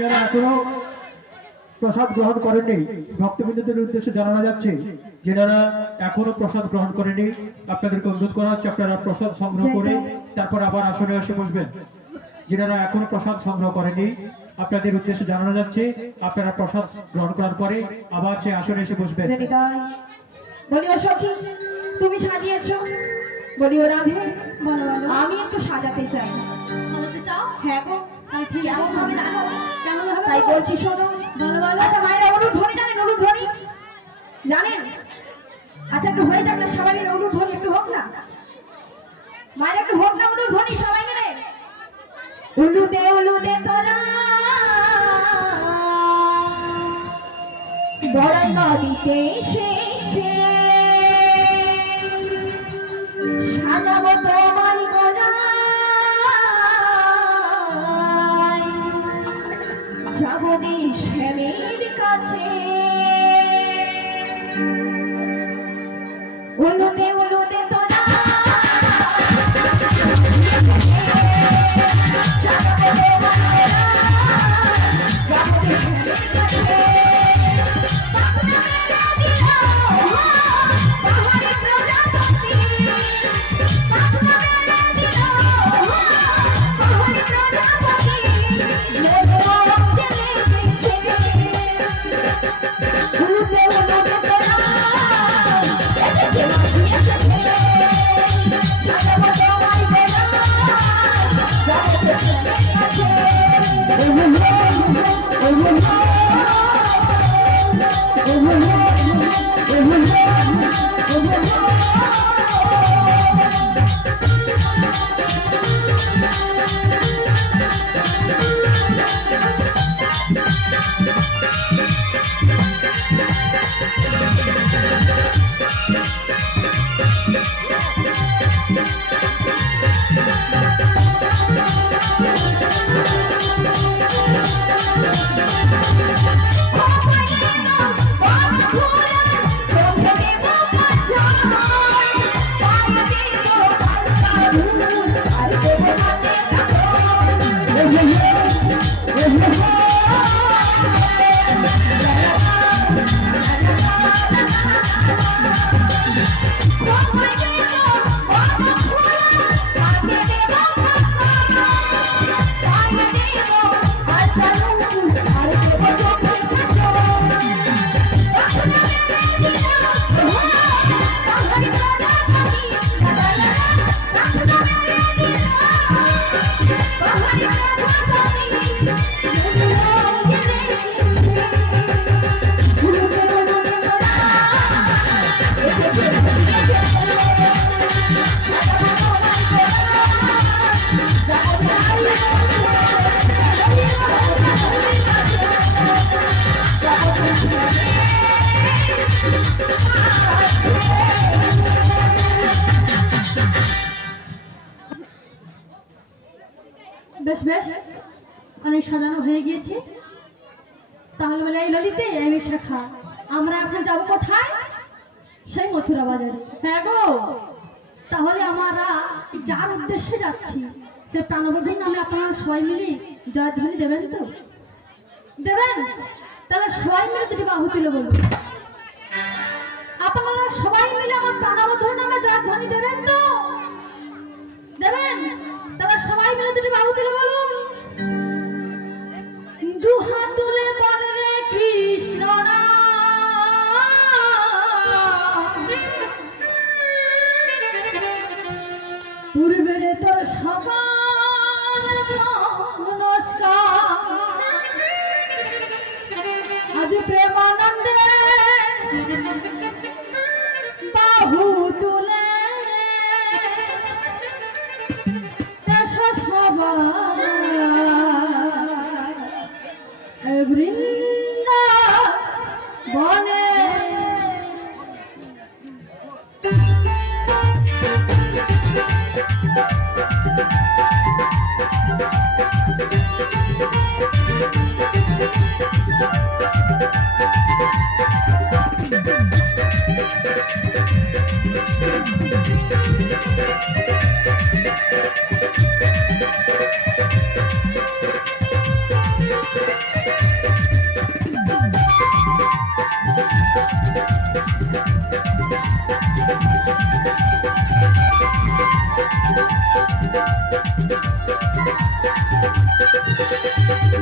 যারা এখনো প্রসাদ গ্রহণ করেননি ভক্তবৃন্দদের উদ্দেশ্যে জানানো যাচ্ছে, যারা এখনো প্রসাদ গ্রহণ করেনি আপনাদেরকে অনুরোধ করা হচ্ছে আপনারা প্রসাদ সংগ্রহ করে তারপর আবার আসনে এসে বসবেন। যারা এখনো প্রসাদ সংগ্রহ করেনি আপনাদের উদ্দেশ্যে জানানো যাচ্ছে আপনারা প্রসাদ গ্রহণ করার পরে আবার সেই আসনে এসে বসবেন। বলিও সখী, তুমি সাজিয়েছো, বলিও রাধে, বলো বলো। আমি একটু সাজাতে চাই। সাজাতে চাও? হ্যাঁ গো। ঠিক এমন ভাবে জানো কেমন হবে তাই বলছি, শোনো। বলো বলো। আচ্ছা মায়ের অনুধ্বনি জানেন? অনুধ্বনি জানেন? আচ্ছা একটু হয়ে যাক না সবাই মিলে, অনুধ্বনি একটু হোক না মায়ের, একটু হোক না অনুধ্বনি সবাই মিলে। উলুদে উলুদে তোরা বড়াই নদীতে এসেছে, সাজাবো তোমার গলায়, যাবো দেশের কাছে। উলুদে উলুদে তোরা বেশ বেশ অনেক সাজানো হয়ে গিয়েছে। তাহলে বলে এই ললিতে এই রেখা আমরা এখন যাবো কোথায়? সেই মথুরা বাজারে। হ্যাঁ গো, তাহলে আমরা যার উদ্দেশ্যে যাচ্ছি সে প্রাণবন্ধুর নামে আপনারা সবাই মিলে জয়ধ্বনি দেবেন তো? দেবেন? তাহলে সবাই মিলে দুটি বাহু তুলে বলুন, আপনারা সবাই মিলে আমার প্রাণবন্ধুর নামে জয়ধ্বনি দেবেন তো? দেবেন? তাহলে সবাই মিলে দুটি বাহু তুলে বলুন, দুহাত তুলে বললে কৃষ্ণ পূর্বের তোর সকাল নমস্কার, আজ প্রেমানন্দে বাহু তুলে সবাই বৃন্দাবনে।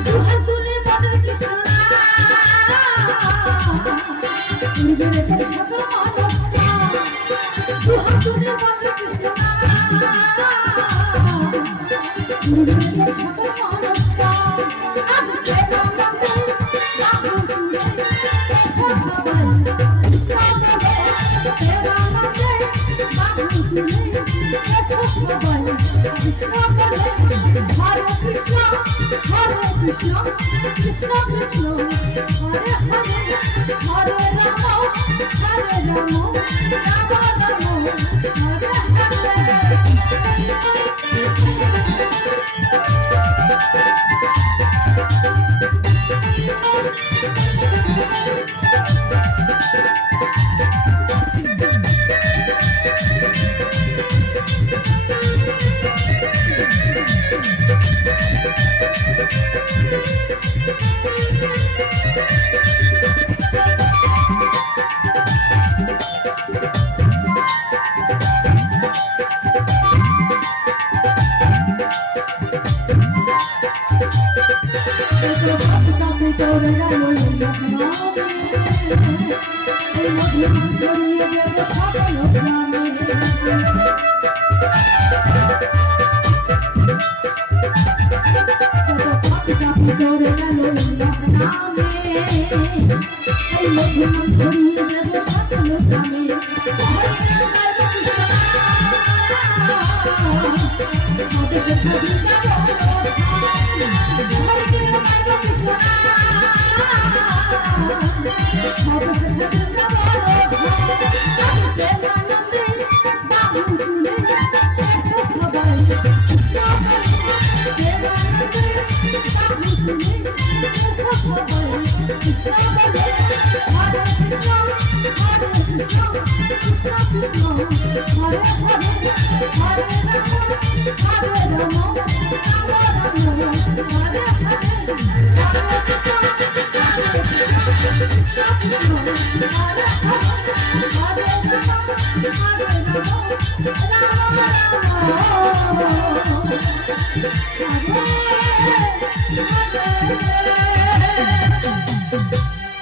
দুহাত তুলে বলে কৃষ্ণ উর্বরে তোর সকল মনস্কার দুহাত তুলে বলে কৃষ্ণ উর্বরে তোর সকল মনস্কার আজ প্রেম নামে বাবু সুরে এসো সবাই কৃষ্ণ বলে প্রেম নামে বাবু সুরে এসো সবাই কৃষ্ণ বলে হরে কৃষ্ণ কৃষ্ণ কৃষ্ণ কৃষ্ণ হরে হরে হরে রাম রাম রাম হরে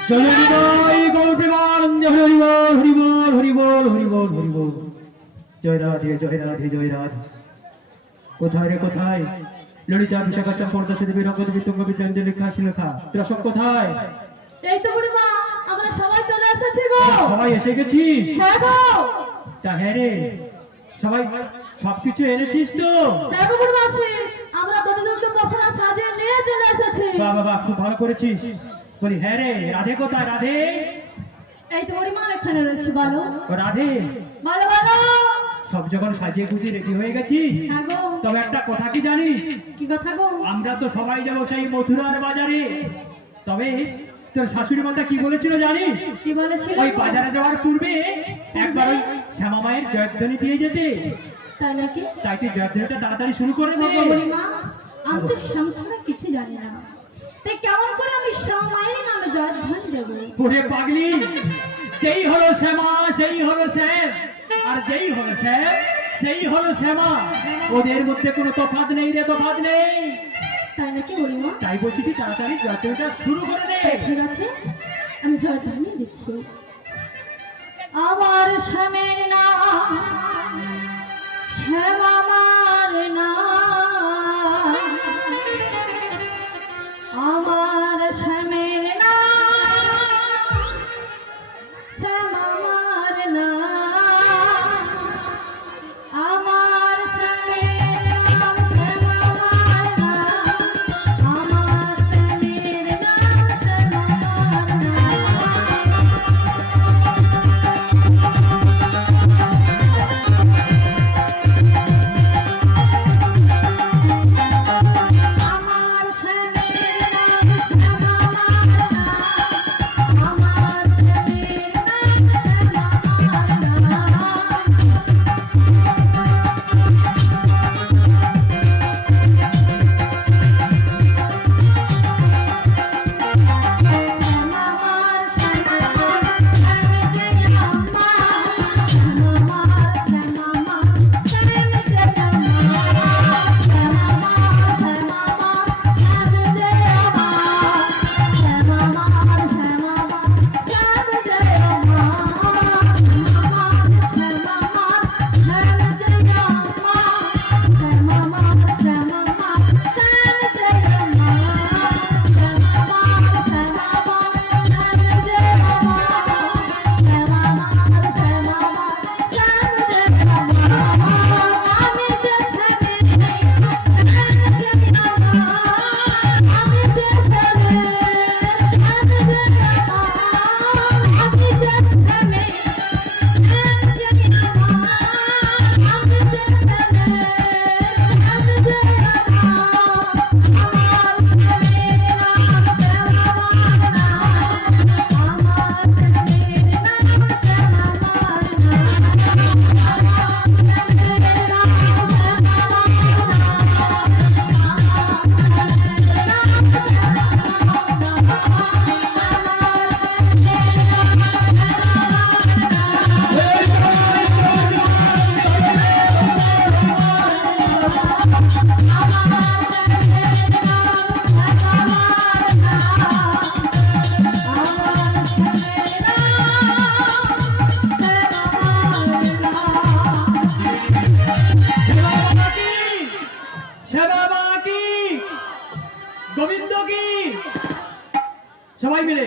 জয় হরি গৌর প্রেমানন্দ হরি বল হরি বল হরি বল হরি বল হরি বল। জয় রাধে জয় রাধে জয় রাধে। কোথায় রে কোথায় ললিতা বিশাখা চম্পর্দা দেবী রঙ্গদেবী তুঙ্গ বিদ্যাঞ্জলি লেখা শিলেখা তোরা সব কোথায়? এই তো বুড়িমা আমরা সবাই চলে এসেছি গো। সবাই এসে গেছিস? হ্যাঁ গো। তা হ্যাঁ রে সবাই সবকিছু এনেছিস তো? হ্যাঁ গো বুড়িমাসি আমরা দড়িদুর্গ প্রসাদ সাজিয়ে নিয়ে চলে এসেছি। বাহ বাহ খুব ভালো করেছিস। বলি হ্যাঁ রে রাধে কোথায়? রাধে এই তো বুড়িমা এখানে রয়েছে। বলো ও রাধে বলো বলো। সব যখন সাজিয়ে গুজিয়ে রেডি হয়ে গেছিস হ্যাঁ গো। তবে একটা কথা কি জানিস? কি কথা গো? আমরা তো সবাই যাবো সেই মথুরার বাজারে। তবে তোর শাশুড়ি মাতা কি বলেছিল জানিস? কি বলেছিল? ওই বাজারে যাওয়ার পূর্বে একবার ওই শ্যামা মায়ের জয়ধ্বনি দিয়ে যেতে। তাই নাকি? তাই তুই জয়ধ্বনিটা তাড়াতাড়ি শুরু করে দে। বুড়িমা আমি তো শ্যাম ছাড়া কিছু জানি না, তাই কেমন করে আমি শ্যাম মায়ের নামে জয়ধ্বনি দেবো? ওরে পাগলি, যেই হলো শ্যামা সেই হলো শ্যাম, আর যেই হলো শ্যাম সেই হলো শ্যামা। ওদের মধ্যে কোনো তফাৎ নেই রে, তফাৎ নেই। তাই নাকি বুড়িমা? তাই বলছি তুই তাড়াতাড়ি জয়ধ্বনিটা শুরু করে দে। ঠিক আছে আমি জয়ধ্বনি দিচ্ছি। আমার শ্যামের নাম শ্যাম আমার নাম, আমার শ্যামের নাম শ্যাম আমার নাম, আমার শ্যামের নাম শ্যাম আমার নাম, আমার শ্যামের নাম শ্যাম আমার নাম। সবাই মিলে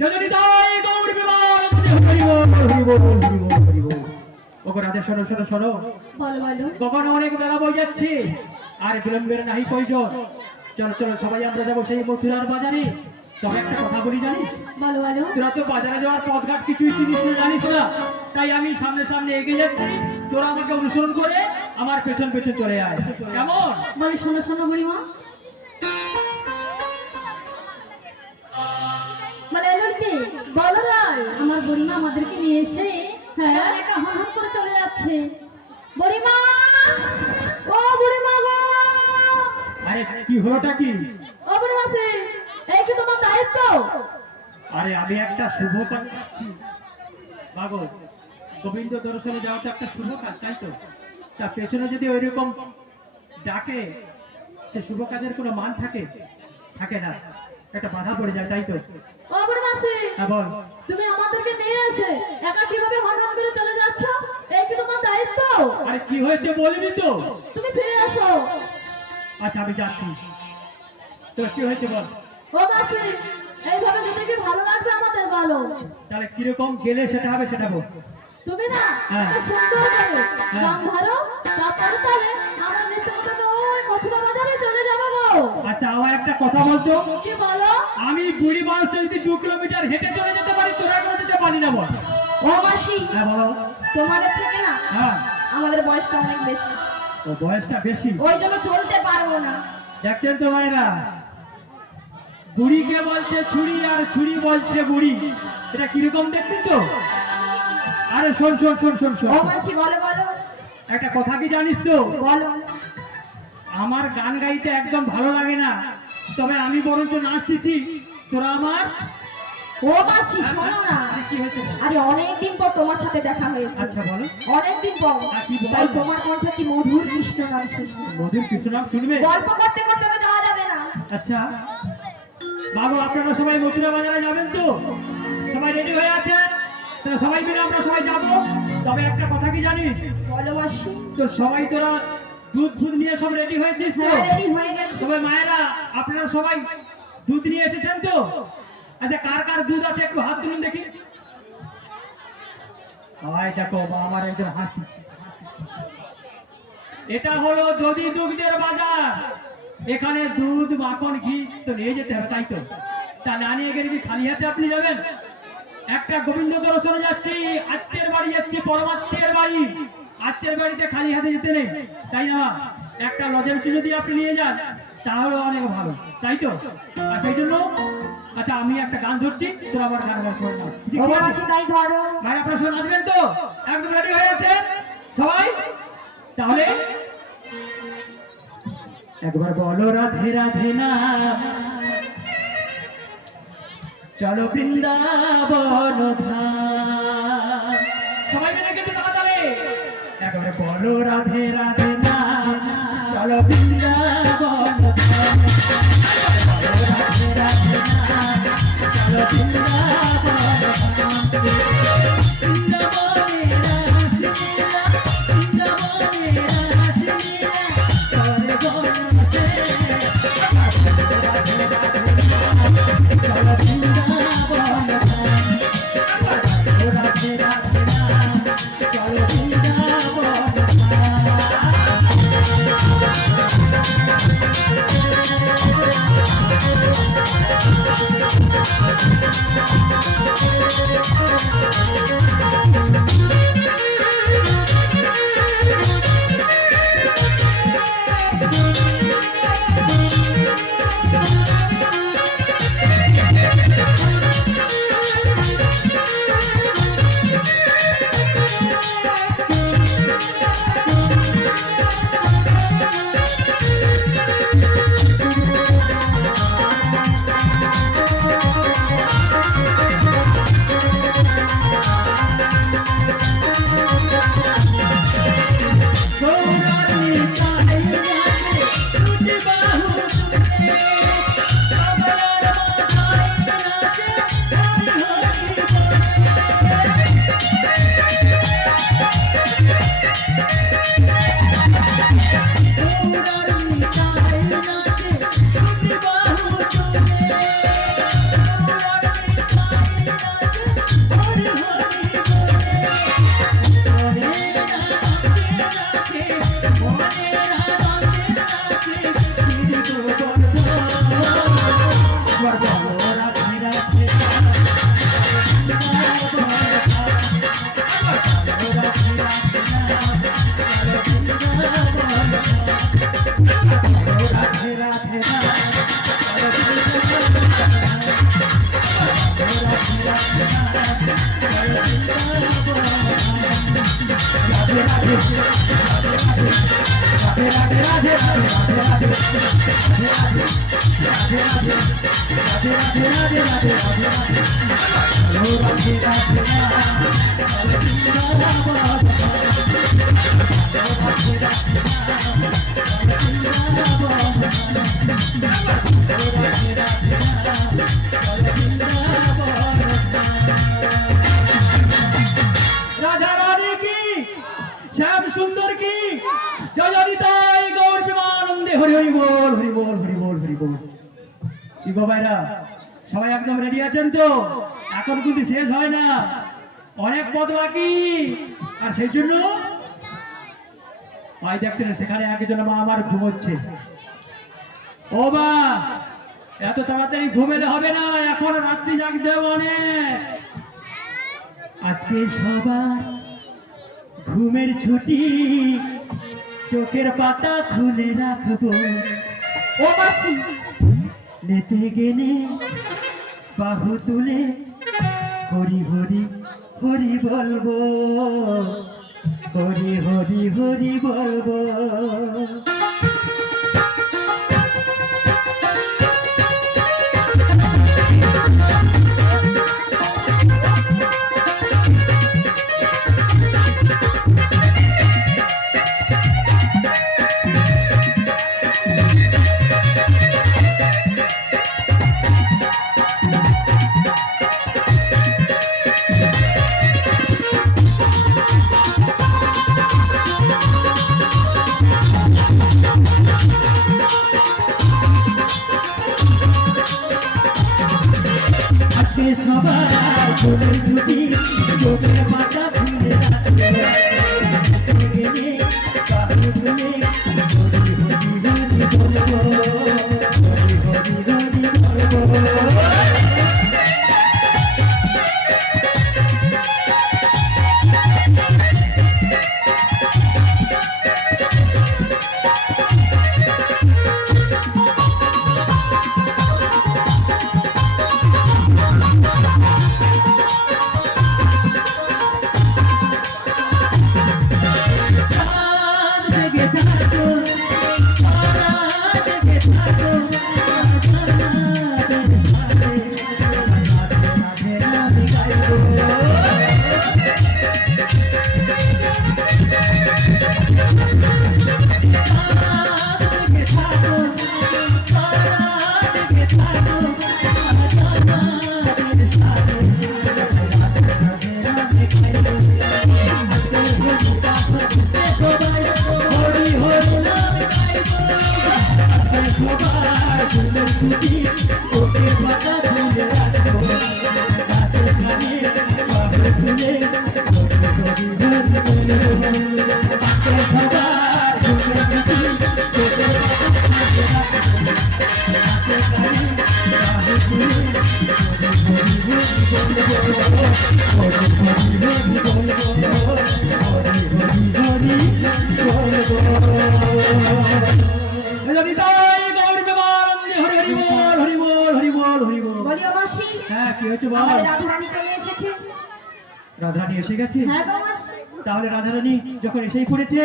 যদি নিতাই গৌর বিমানন্দে হরি বল হরি বল হরি বল হরি বল। ওগো রাধে শোনো শোনো শোনো, বলো বলো কখনো অনেক বেলা বই যাচ্ছে আর বিলম্বের নাহি প্রয়োজন। চলো চলো সবাই আমরা যাবো সেই মথুরার বাজারে। তবে একটা কথা বলি জানিস, বলো বলো তোরা তো বাজারে যাওয়ার পথঘাট কিছুই চিনিস না, জানিস না, তাই আমি সামনে সামনে এগিয়ে যাচ্ছি, তোরা আমাকে অনুসরণ করে আমার পেছন পেছন চলে আয়, কেমন? বলো শোনো শোনো বুড়িমা, বলে লড়তে বলো রাই আমার বুড়িমা আমাদেরকে নিয়ে এসে হ্যাঁ একা হন হন করে চলে যাচ্ছে। বুড়িমা, ও বুড়িমা গো, আরে কি হলোটা কি? ও বুড়িমা সে এই কি তোমার দায়িত্ব? আরে আমি একটা শুভ কাজ করছি বাগো, গোবিন্দ দর্শনে যাওয়াটা একটা শুভ কাজ, তাই তো? তা পেছনে যদি ওইরকম ডাকে, সে শুভ কাজের কোনো মান থাকে? থাকে না, একটা বাধা পড়ে যায়, তাই তো? ও বুড়িমা সে হ্যাঁ বল। তুমি আমাদেরকে নিয়ে এসে একা কিভাবে হন হন করে চলে যাচ্ছ? এই কি তোমার দায়িত্ব? আরে কি হয়েছে বলবি তো? তুমি ফিরে আসো। আচ্ছা আমি যাচ্ছি, তোর কি হয়েছে বল। ও মাসি, এইভাবে যেতে কি ভালো লাগবে আমাদের? বলো। তাহলে কিরকম গেলে সেটা হবে সেটা বল। তুমি না হ্যাঁ। একটা সুন্দর করে গান ধরো, তারপরে তাহলে আমরা নিত্য নতুন ওই মথুরা বাজারে চলে যাবো গো। আচ্ছা আমার একটা কথা বলতো, কি বলো? আমি বুড়ি মানুষটা যদি 2 কিলোমিটার হেঁটে চলে যেতে পারি, তোরা কেন যেতে পারি না বল? ও মাসি, হ্যাঁ বলো। তোমাদের থেকে না হ্যাঁ, আমাদের বয়সটা অনেক বেশি, ও বয়সটা বেশি। ওই জন্য চলতে পারবো না। দেখছেন তো ভাইরা, বুড়িকে বলছে ছুরি আর ছুরি বলছে বুড়ি, এটা কিরকম দেখছেন তো? আরে শোন শোন শোন শোন ও শোন, মাসি বলো বলো একটা কথা কি জানিস তো? বলো। আমার গান গাইতে একদম ভালো লাগে না, তবে আমি বরঞ্চ নাচতেছি, তোরা আমার। ও মাসি শোনো না, আরে কি হয়েছে বল? আরে অনেকদিন পর তোমার সাথে দেখা হয়েছে, আচ্ছা বলো। অনেকদিন পর, কি বল? তাই তোমার কণ্ঠে কি মধুর কৃষ্ণ নাম শুনবো। মধুর কৃষ্ণ নাম শুনবে? গল্প করতে করতে তো যাওয়া যাবে না। আচ্ছা বাবু, আপনারা সবাই মথুরা বাজারে যাবেন তো? সবাই রেডি হয়ে আছে? তাহলে সবাই মিলে আমরা সবাই যাব। তবে একটা কথা কি জানিস বলো মাসি। তো, সবাই তোরা দুধ দুধ নিয়ে সব রেডি হয়েছিস তো? হ্যাঁ, রেডি হয়ে গেছে। তবে মায়েরা আপনারা সবাই দুধ নিয়ে এসেছেন তো? আচ্ছা কার কার দুধ আছে একটু হাত তুলুন দেখি। হয় দেখো বা আমার একজন হাসছে। এটা হলো দধি দুগ্ধের বাজার, এখানে দুধ মাখন ঘি তো নিয়ে যেতে হবে, তাই তো? তা না নিয়ে গেলে কি খালি হাতে আপনি যাবেন? একটা গোবিন্দ দর্শনে যাচ্ছি, আত্মীয়ের বাড়ি যাচ্ছি, পরমাত্মীয়ের বাড়ি, আত্মীয়ের বাড়িতে খালি হাতে যেতে নেই, তাই না? একটা লজেন্সি যদি আপনি নিয়ে যান তাহলে অনেক ভালো, তাই তো? আর সেই জন্য আচ্ছা আমি একটা গান ধরছি, তোরা আমার গান গান শোনা। ও মাসি তাই ধরো। ভাই আপনারা সবাই নাচবেন তো? একদম রেডি হয়ে আছে সবাই? তাহলে একবার বলো রাধে রাধে না, চলো বৃন্দাবন ধাম। সবাই মিলে কিন্তু তাড়াতাড়ি একবার বলো রাধে রাধে না, চলো বৃন্দাবন ধাম। বলো রাধে রাধে না, চলো বৃন্দাবন ধাম। বৃন্দাবনে রাসলীলা, বৃন্দাবনে রাসলীলা, করে বনতে। চলো বৃন্দাবন ধাম। রাধে রাধে না, চলো বৃন্দাবন ধাম। রাধা রানী কি, শ্যাম সুন্দর কি, জয় জয়িতাই গৌর প্রেমানন্দে, হরি হরি বল, হরি বল, হরি বল, হরি বল। কি গো ভাইরা, সবাই একদম রেডি আছেন তো? এখন কিন্তু শেষ হয় না, অনেক পথ বাকি। আর সেই জন্য ভাই দেখছেন সেখানে একজন মা আমার ঘুমোচ্ছে। ও মা, এত তাড়াতাড়ি ঘুমেলে হবে না, এখন রাত্রি জাগতে হবে অনেক। আজকে সবার ঘুমের ছুটি, চোখের পাতা খুলে রাখবো। ও মাসি, নেচে গেলে বাহু তুলে হরি হরি হরি বলবো, হরি হরি হরি বলবো। আজকে সবার ঘুমের ছুটি, চোখের পাতা খুলে রাখবো। গেলে বাহু তুলে হরি হরি হরি বলবো, হরি হরি হরি বলবো। হ্যাঁ, কি হয়েছে বল? রাধারানী চলে এসেছে। রাধারানী এসে গেছে? হ্যাঁ গো মাসি। তাহলে রাধারানী যখন এসেই পড়েছে,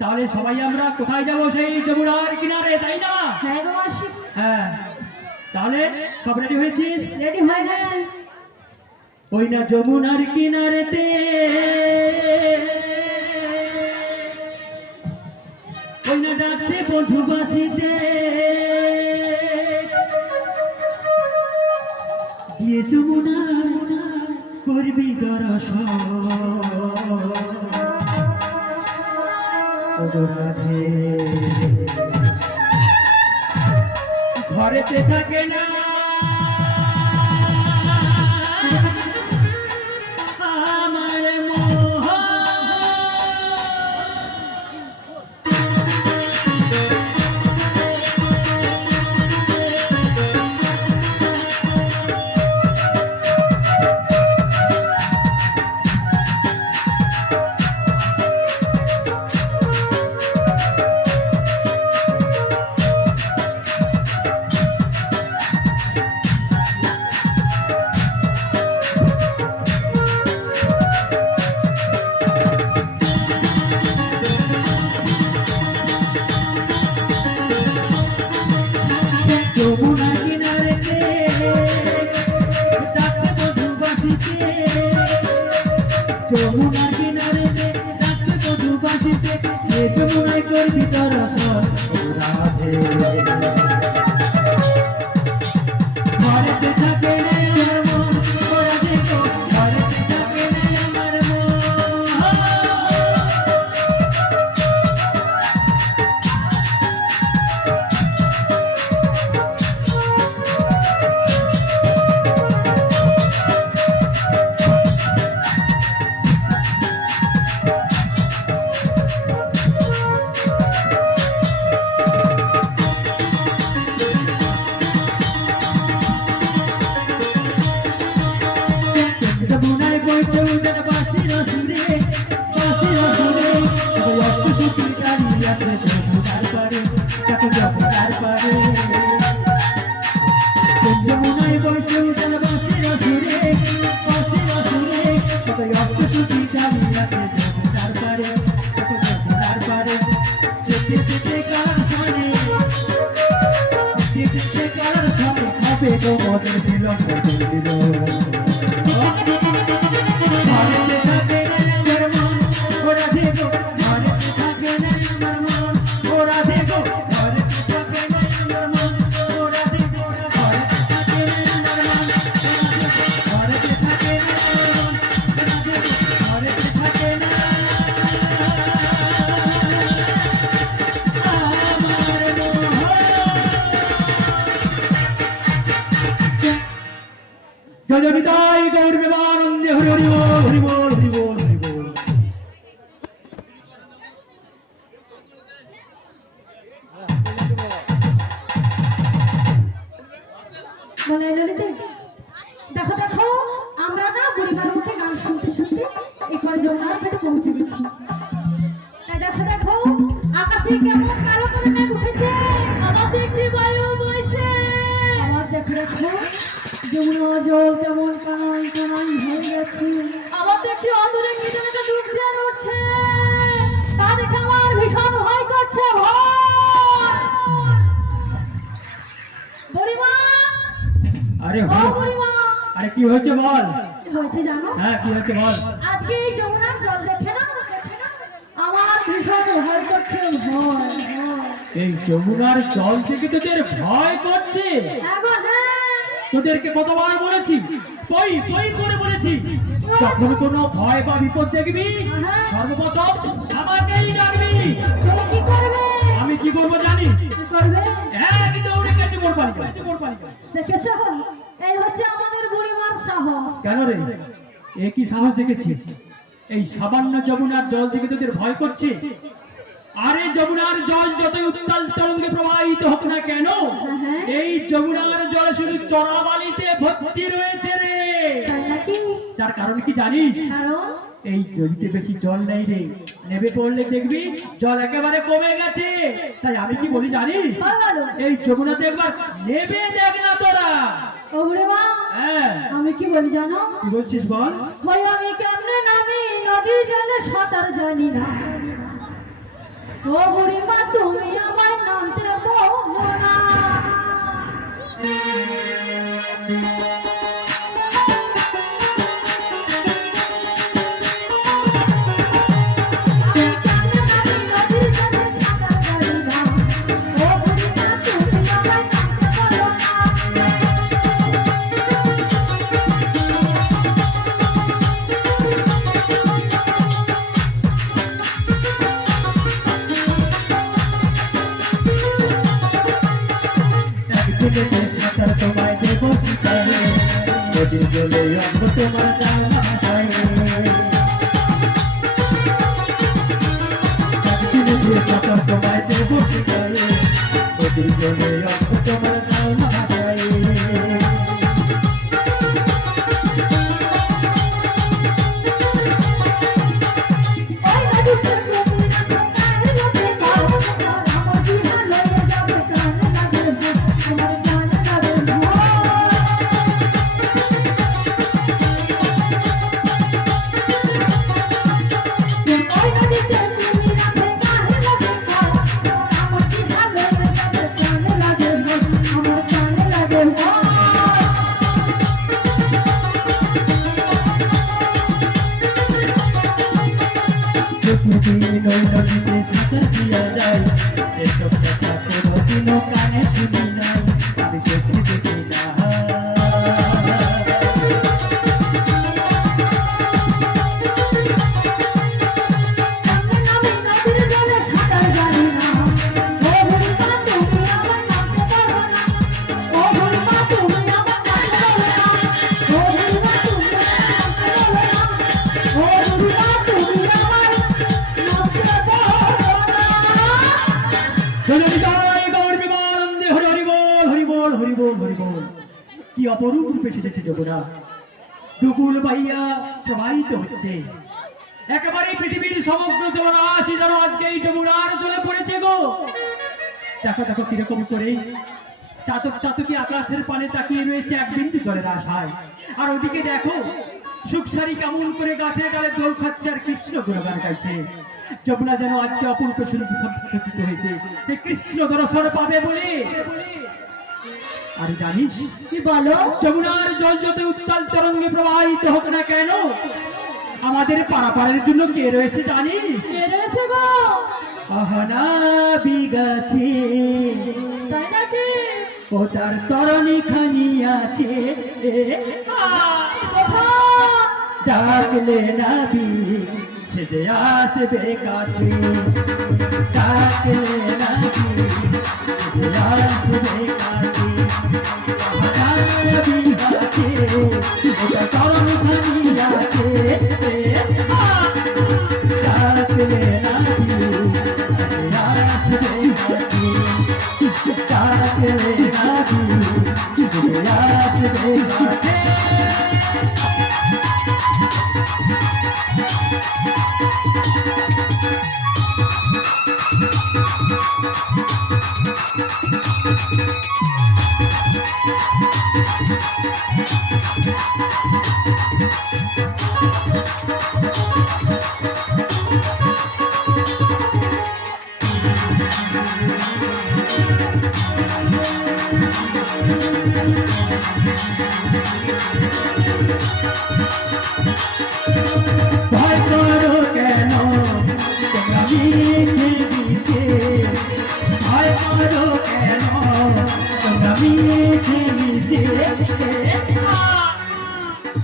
তাহলে সবাই আমরা কোথায় যাব? সেই যমুনার কিনারে, তাই না? হ্যাঁ গো মাসি। হ্যাঁ, তাহলে সব রেডি হয়েছিস? রেডি হয়ে গেছে। ওই না যমুনার কিনারেতে ওই না ডাকছে বন্ধু বাসিতে, গিয়ে যমুনার করবি দর্শন। ঘরেতে থাকে না আমার মোহ, যমুনার কিনারেতে রাখতে মধু বাসিতে এ যমুনায় করবি দর্শন ও রাধে ঘরেতে থাকে রে আমার মন ও রাধে গো ঘরেতে থাকে রে আমার মন যমুনায় বইতে উঠেন বাঁশির সুরে তবে অষ্ট সুখী দাঁড়িয়ে আছে যমুনার পারে দেখো যমুনার পারে যমুনায় বইতে উঠেন বাঁশির সুরে তবে অষ্ট সুখী দাঁড়িয়ে আছে যমুনার পারে দেখো যমুনার পারে যেতে যেতে কার সামনে যেতে যেতে কার সামনে হবে তো মদের দিল মদের দিল ঘরেতে থাকে না আমার মন ও রাধে গো ঘরেতে থাকে না আমার মন ও রাধে গো ঘরেতে থাকে না আমার মন ও রাধে গো ঘরেতে থাকে না আমার মন ঘরেতে থাকে না আমার মন ঘরেতে থাকে না জয় জয় নিতাই গৌর বিমানন্দে হরি হরি বল হরি বল হরি বল হরি বল বলে ললিতে দেখো দেখো আমরা না পরিবার মুখে গান শুনতে শুনতে এখানে যমুনার পেটে পৌঁছে গেছি এই দেখো দেখো আকাশে কেমন কালো করে মেঘ উঠেছে আবার দেখছি বায়ু বইছে আবার দেখো দেখো যমুনা জল কেমন কানাই কানাই হয়ে গেছে আবার দেখছি অদূরে মিটে মিটে ডুবছে আর উঠছে তা দেখে আমার ভীষণ ভয় করছে ভয় বুড়িমা আরে ও বুড়িমা আরে কি হয়েছে বল হয়েছে জানো হ্যাঁ কি হয়েছে বল আজকে এই যমুনার জল দেখে না আমার ভীষণ ভয় করছে ভয় এই যমুনার জল থেকে তোদের ভয় করছে এখন হ্যাঁ তোদেরকে কতবার বলেছি কই কই করে বলেছি যখন কোনো ভয় বা বিপদ দেখবি সর্বপ্রথম আমাকেই ডাকবি তুমি কি করবে আমি কি করবো জানিস কি করবে হ্যাঁ কিন্তু ওরে কাছে মোর পালিকা দেখেছো এই হচ্ছে আমাদের বুড়িমার সাহস কেন রে এ কি সাহস দেখেছিস এই সামান্য যমুনার জল থেকে তোদের ভয় করছে আরে যমুনার জল যতই উত্তাল তরঙ্গে প্রবাহিত হোক না কেন এই যমুনার জলে শুধু চড়াবালিতে ভর্তি রয়েছে রে তাই নাকি তার কারণ কি জানিস কারণ এই নদীতে বেশি জল নেই রে নেমে পড়লে দেখবি জল একেবারে কমে গেছে তাই আমি কি বলি জানিস বলো এই যমুনাতে একবার নেমে দেখ না তোরা ও বুড়িমা হ্যাঁ আমি কি বলি জানো কি বলছিস বল ওই আমি কেমনে নামি নদীর জলে সাঁতার জানি না ও বুড়িমা তুমি আমায় নামতে বলো না আমি কেমনে নামি নদীর জলে সাঁতার জানি না ও বুড়িমা তুমি আমায় নামতে বলো না একদিকে সাঁতার তোমায় দেবো শিখায়ে নদীর জলে অঙ্গ তোমার জানা যায় একদিকে সাঁতার তোমায় দেবো শিখায়ে নদীর জলে অঙ্গ তোমার জানা যায় আমার কোনোদিন ওই নদীতে সাঁতার দিয়া যায়, এসব কথা কোনোদিনও কানে শুনি নাই, আমি চোখে দেখি না। আমি নদীর জলে সাঁতার জানি না, ও ভুলমা তুমি আমার নামতে পারো না, ও ভুলমা তুমি আমার নামতে বলো না, ও ভুলমা তুমি আমার নামতে বলো না, ও ভুলমা তুমি আমার নামতে বলো না। জননিতাই গৌর বিমানন্দে হরি হরি বল, হরি বল, হরি বল, হরি বল। কি অপরূপ রূপে সেজেছে যমুনা, দুকুল বাইয়া প্রবাহিত হচ্ছে, একেবারে পৃথিবীর সমগ্র জলরাশি যেন আজকে এই যমুনার চলে পড়েছে গো। দেখো দেখো কিরকম করে চাতক চাতকি আকাশের পানে তাকিয়ে রয়েছে এক বিন্দু জলের আশায়, আর ওদিকে দেখো সুখসারি কেমন করে গাছের ডালে দোল খাচ্ছে আর কৃষ্ণ গুণগান গাইছে। যমুনা যেন আজকে অপূর্ব সজ্জিত হয়েছে, যে কৃষ্ণ দর্শন পাবে বলে। আর জানিস কি বলো? যমুনার জল যত উত্তাল তরঙ্গে প্রবাহিত হোক না কেন, আমাদের পারাপারের জন্য কে রয়েছে জানিস? কে রয়েছে গো? আহনা বিগাছে, তাই নাকি? ও তার তরণী খানি আছে, কোথায়? ডাকলে নাবি সেজে আসবে কাছে, ডাকলে নাবি সেজে আসবে কাছে। আহনা বিগাছে, ও তার তরণী খানি আছে, ডাকলে নাবি সেজে আসবে কাছে, ডাকলে নাবি সেজে আসবে কাছে। ভয় করো কেন তোমরা মিছে মিছে, ভয় করো কেন তোমরা মিছে মিছে,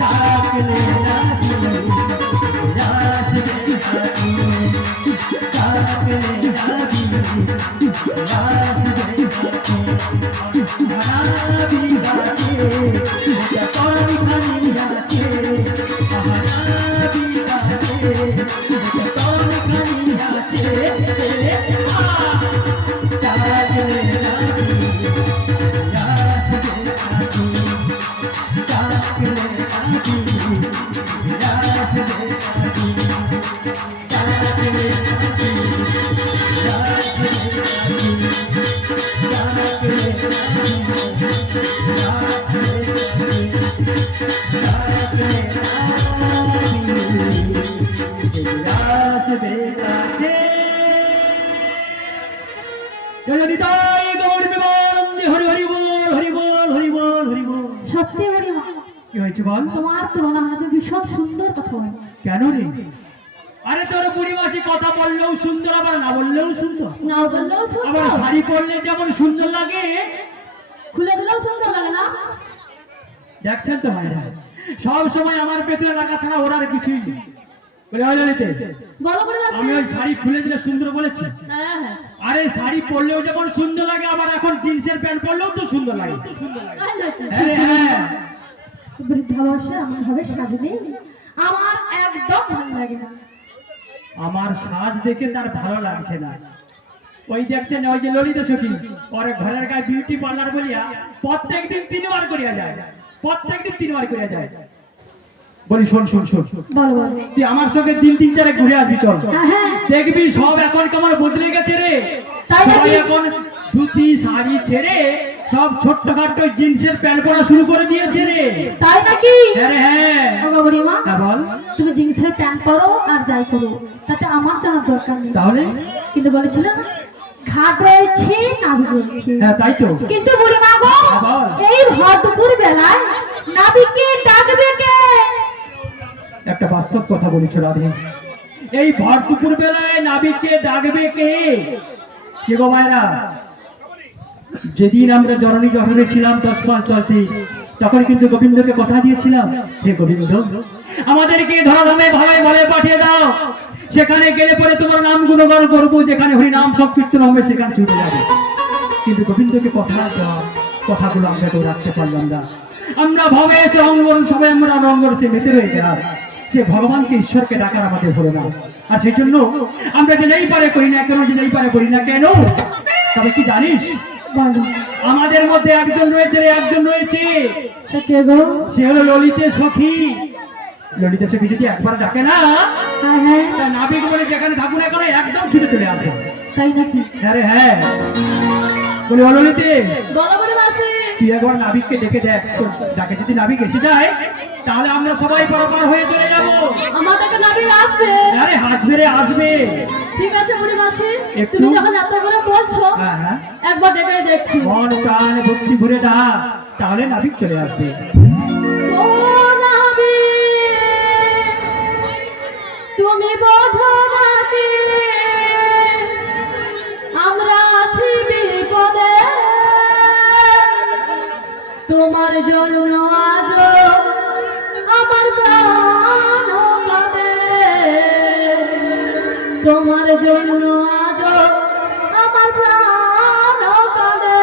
ডাকলে নাবি আসবে কাছে, ডাকলে নাবি আসবে কাছে। নাবি গাছে তরণী খানি আছে, নাবি গাছে তরণী খানি আছে, ডাকলে নাবি আসবে কাছে, ডাকলে নাবি আসবে কাছে, ডাকলে নাবি জননিতাই গৌর বিমানন্দে হরি হরি বল, হরি বল, হরি বল, হরি বল। সত্যি বুড়িমা, কি হয়েছে বল? তোমার তুলনা আমাকে ভীষণ সুন্দর কথা বলে। কেন রে? আরে তোর বুড়িমাসি কথা বললেও সুন্দর, আবার না বললেও সুন্দর, নাও বললেও আবার সুন্দর, শাড়ি পরলে যেমন সুন্দর লাগে, খুলে দিলেও সুন্দর লাগে না? দেখছেন তো ভাইরা, সব সময় আমার পেছনে লাগা ছাড়া ওর আর কিছুই নেই। বলে হয় জানিতে, বলো বুড়িমা। আমি ওই শাড়ি খুলে দিলে সুন্দর বলেছি? হ্যাঁ হ্যাঁ, আরে শাড়ি পরলেও যেমন সুন্দর লাগে, আবার এখন জিন্সের প্যান্ট পরলেও তো সুন্দর লাগে। তাই নাকি? আরে হ্যাঁ, বৃদ্ধাবস্থায় এমন ভাবে সাজলে আমার একদম ভালো লাগে না। আমার সাজ দেখে তার ভালো লাগছে না। ওই দেখছেন ওই যে ললিতা সখী, ওর ঘরের গায়ে বিউটি পার্লার বলিয়া প্রত্যেকদিন 3 বার করিয়া যায়, প্রত্যেকদিন 3 বার করিয়া যায়। বলি শোন শোন শোন, বলো বলো। তুই আমার সঙ্গে 3-4 ঘুরে আসবি, চল। হ্যাঁ হ্যাঁ, দেখবি সব এখন কেমন বদলে গেছে রে। তাই নাকি? সবাই এখন ধুতি শাড়ি ছেড়ে সব ছোট্টখাটো জিন্সের প্যান্ট পরা শুরু করে দিয়েছে রে। তাই নাকি? আরে হ্যাঁ, ওগো বুড়িমা, হ্যাঁ বল। তুমি জিন্সের প্যান্ট পরো আর যাই করো, তাতে আমার জানার দরকার নেই। তাহলে কিন্তু বলেছিল না, ঘাট রয়েছে নাবি রয়েছে। হ্যাঁ তাই তো। কিন্তু বুড়িমা গো, হ্যাঁ বল। এই ভর দুপুর বেলায় নাবিকে ডাকবে কে? একটা বাস্তব কথা বলেছ রাধে, এই ভর দুপুর বেলায় নাবিককে ডাকবে কে? কে গো মায়েরা? যেদিন আমরা জননী জঠরে ছিলাম 10 মাস 10 দিন, তখন কিন্তু গোবিন্দকে কথা দিয়েছিলাম, হে গোবিন্দ আমাদেরকে ধরাধামে ভালোই ভালো পাঠিয়ে দাও, সেখানে গেলে পরে তোমার নাম গুণগান করবো, যেখানে হরি নাম সংকীর্তন হবে সেখানে ছুটে যাবে। কিন্তু গোবিন্দকে কথা দেওয়া কথাগুলো আমরা কেউ রাখতে পারলাম না। আমরা ভাবে অঙ্গন সবাই আমরা রঙ্গন সে মেতে রয়ে গেলাম, সে ভগবানকে ঈশ্বরকে ডাকার আমাদের হলো না। আর সেই জন্য আমরা যে যাই পারে করি না কেন, যে যাই পারে করি না কেন। তবে কি জানিস, বলো আমাদের মধ্যে একজন রয়েছে রে, একজন রয়েছে, সে কে গো? সে হলো ললিতে সখী। ললিতে সখী যদি একবার ডাকে না, হ্যাঁ হ্যাঁ, তা নাবিক বলে যেখানে থাকুন না কেন একদম ছুটে চলে আসে। তাই নাকি? হ্যাঁ রে হ্যাঁ, বলি ও ললিতে, বলো বলে মাসি। তুই একবার নাবিককে ডেকে দেখ, ডাকে যদি নাবিক এসে যায় তাহলে আমরা সবাই পরপার হয়ে চলে যাবো। আমাদেরকে নাবিক আসবে। আরে হাসবে রে, আসবে। ঠিক আছে বুড়ি মাসি, একটু- তুমি যখন এত করে বলছো হ্যাঁ হ্যাঁ, একবার ডেকে দেখছি। মন প্রাণ ভক্তি ভরে ডাক, তাহলে নাবিক চলে আসবে। ও নাবিক, তুমি বোঝো নাকি আমরা আছি বিপদে, তোমার জন্য আজ আমার প্রাণ কাঁদে, তোমার জন্য আজ আমার প্রাণ কাঁদে।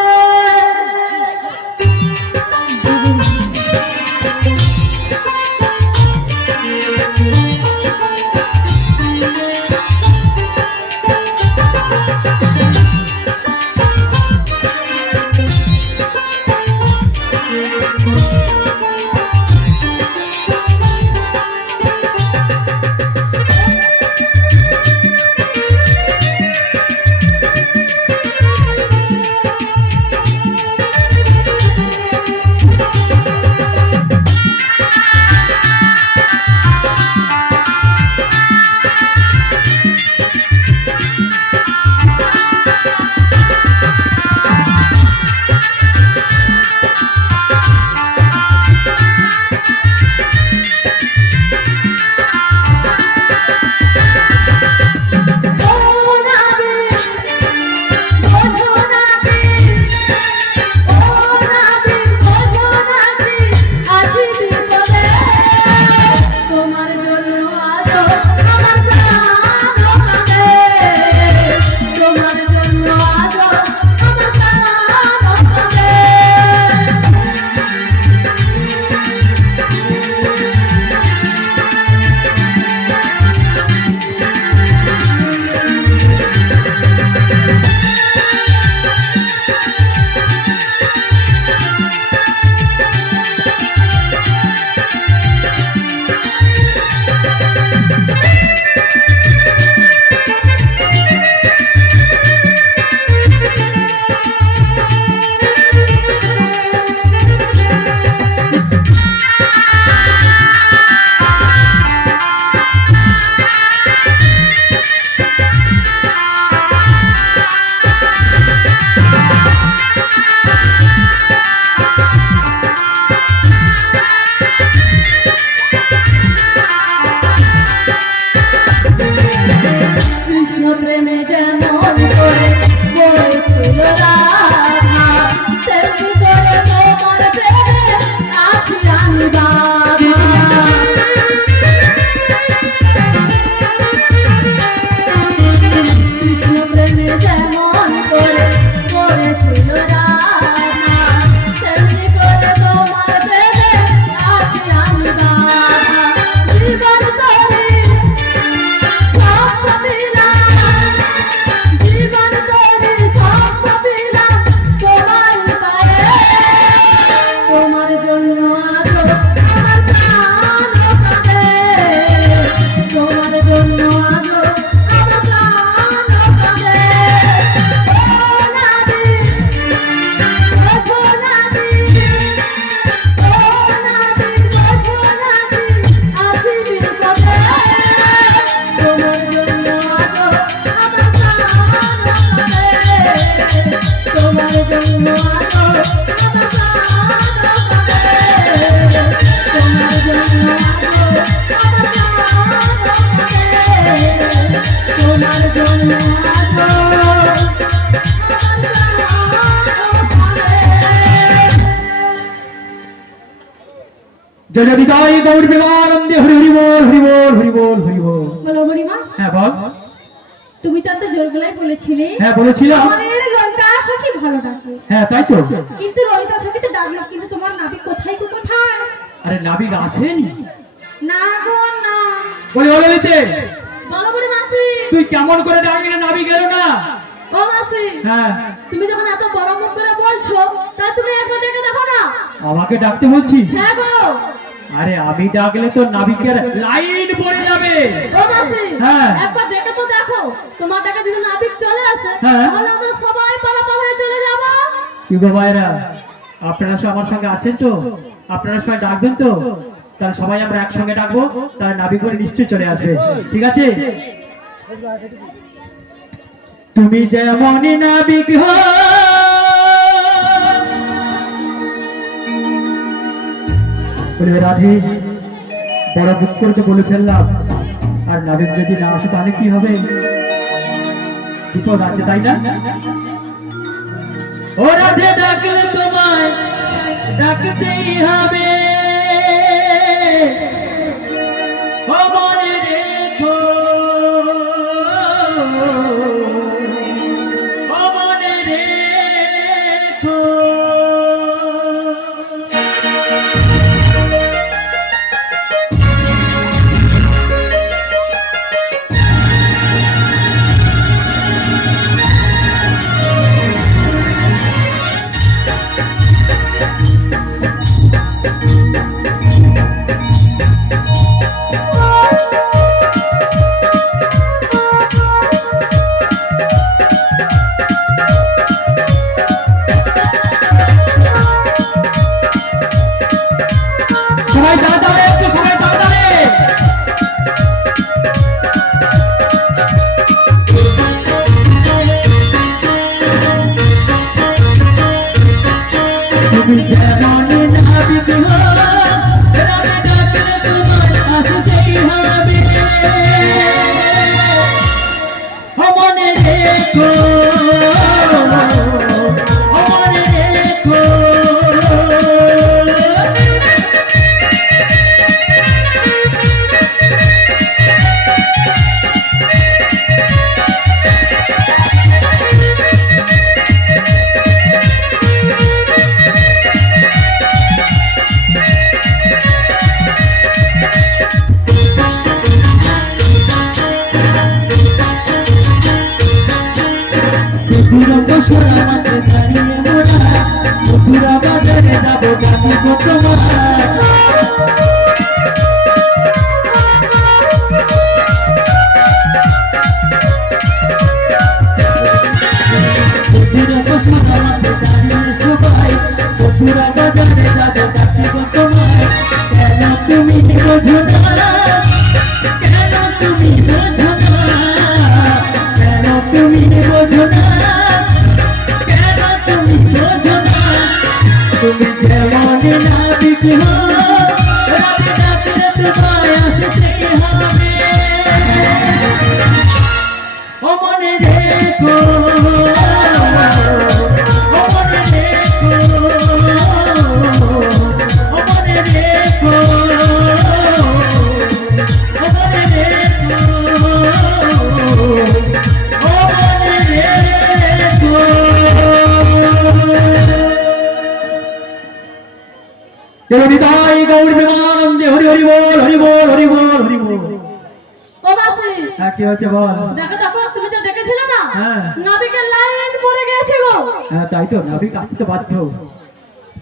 জয় জয় নিতাই গৌর প্রেমানন্দে হরি হরি বল হরি বল হরি বল হরি বল। বলো বুড়িমা, হ্যাঁ বল। তুমি তো এত জোর গলায় বলেছিলে হ্যাঁ বলেছিলাম। আমাদের ললিতা সখী ভালো ডাকে, হ্যাঁ তাই তো। কিন্তু ললিতা সখী তো ডাকলো, কিন্তু তোমার নাবিক কোথায় গো কোথায়? আরে নাবিক আসেনি। না গো না। বলি বলে দিতে বলো বুড়ি মাসি। তুই কেমন করে ডাকবি না নাবিক এলো না? ও মাসি, হ্যাঁ তুমি যখন এত বড় মুখ করে বলছো, তা তুমি একবার ডেকে দেখো না। আমাকে ডাকতে বলছিস? হ্যাঁ গো। আরে আমি ডাকলে তো নাবিকের লাইন পড়ে যাবে। ও মাসি, হ্যাঁ। একবার ডেকে তো দেখো, তোমার ডাকে যদি নাবিক চলে আসে, হ্যাঁ। তাহলে আমরা সবাই পালাপাল হয়ে চলে যাব। কি গো ভাইরা, আপনারা সব আমার সঙ্গে আছেন তো? আপনারা সবাই ডাকবেন তো? তাহলে সবাই আমরা একসঙ্গে ডাকবো, তাহলে নাবিক করে নিশ্চয়ই চলে আসবে। ঠিক আছে? তুমি যেমনই নাবিক হো, বলবে রাধে বড় বুক করে তো বলে ফেললাম, আর নাবিক যদি না আসে তাহলে কি হবে? বিপদ আছে তাই না? ও রাধে ডাকলে তোমায় ডাকতেই হবে, ও মনে রেখো, ও মনে রেখো। সবাই তাড়াতাড়ি একটু, সবাই তাড়াতাড়ি। তুমি যেমনই নাবিক হো, রাধে ডাকলে তোমায় আসতেই হবে, ও মনে রেখো, ও মনে রেখো। মধুর বছর আমাকে জানিয়ে মোরা, মধুরা বাজারে যাবো ডাকিব তোমার। মধুর বছর আমাকে জানিয়ে সবাই, মধুরা বাজারে যাবো ডাকিব তোমার। কেন তুমি বোঝো না, কেন তুমি বোঝো না, কেন তুমি বোঝো না, কেন তুমি বোঝো না। তুমি যেমন নাবিক হো, রাধে ডাকলে তোমায় আসতেই হবে, ও মনে রেখো, ও মনে রেখো, ও মনে রেখো, ও মনে রেখো, ও মনে রেখো। জয় নিতাই গৌর প্রেমানন্দে হরি হরি বল হরি বল হরি বল হরি বল। ও মাসি, হ্যাঁ কি হয়েছে বল। দেখো দেখো, তুমি তো দেখেছিলে না, হ্যাঁ। নাবিকের লাইন পড়ে গেছে গো। হ্যাঁ তাই তো, নাবিক আসতে তো বাধ্য।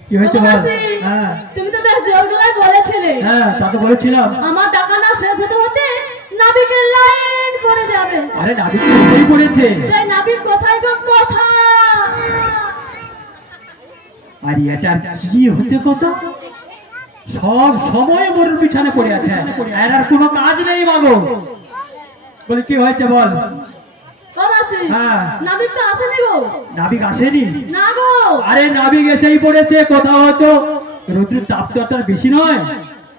কি হয়েছে ও বল। মাসি, হ্যাঁ তুমি তো বেশ জোর গলায় বলেছিলে, হ্যাঁ তা তো বলেছিলাম। আমার টাকা না শেষ হতে হতে নাবিকের লাইন পড়ে যাবে। আরে নাবিক তো এসেই পড়েছে। সেই নাবিক কোথায় গো কোথায়? আর এটা কি হচ্ছে কথা, সব সময় মরুর পিছনে পড়ে আছে, আর কোনো কাজ নেই মাগো। বলি কি হয়েছে বল। ও মাসি, হ্যাঁ। নাবিক তো আসেনি গো। নাবিক আসেনি? না গো। আরে নাবিক এসেই পড়েছে, কোথাও হয়তো রোদ্রের তাপ তো আর তার বেশি নয়,